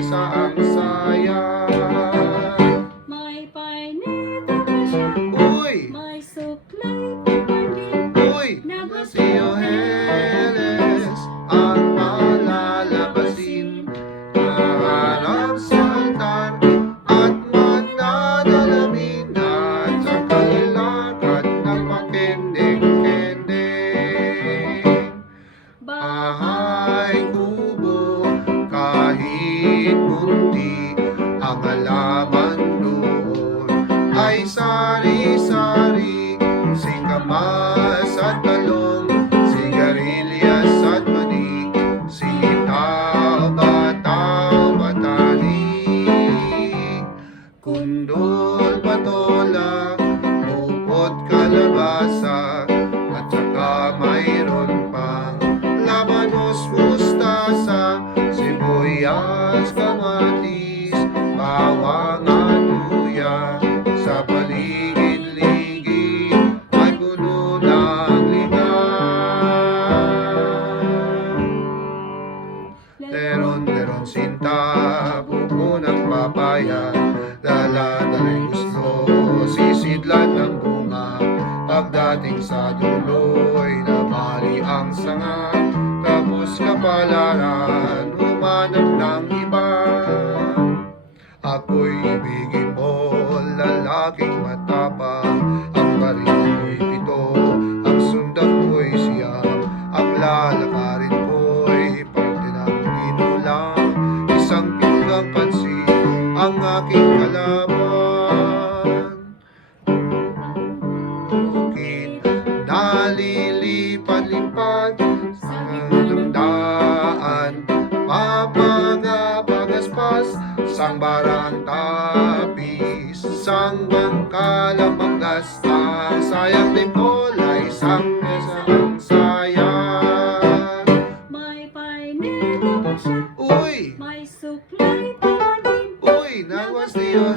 mesa ang saya. May painita pa siya, Uy! may suklay pa man din. Uy! Nabot Si Joheles ang malalabasin. Naharap sa altar at mananalamin at sa kalakad na pakending-kending. Bahay kubo kahit munti, ang halaman doon ay sari-sari, singkamas at talong, sigarilyas at mani, sitaw, bataw, batani, kundol, patola, upot, kalabasa, at saka mayroon pang labanos, mustasa, sibuyas, kamatis, bawang at luya. Sa paligid-ligid ay puno ng ligaw. Leron-leron sinta, buko ng papaya, dala-dala'y gusto, sisidlan ng bunga. Pagdating sa dulo'y nabali ang sanga, tapos kapalaran, humanap ng iba. Ako'y ibigin mo, lalaking matapang, ang baril ko'y pito, ang sundak ko'y siyam, ang lalakarin ko'y pagtinang ginulang, isang pinggang pansin ang aking kalaban. Bukid nalilipad-lipad sa daan, papagaspas, sang barang tapis, sang bangkala magdasta, sayang din kolay, sang mesa ang sayang. May painita pa siya, Uy! may suklay pa man din. Uy! Nagwas niyo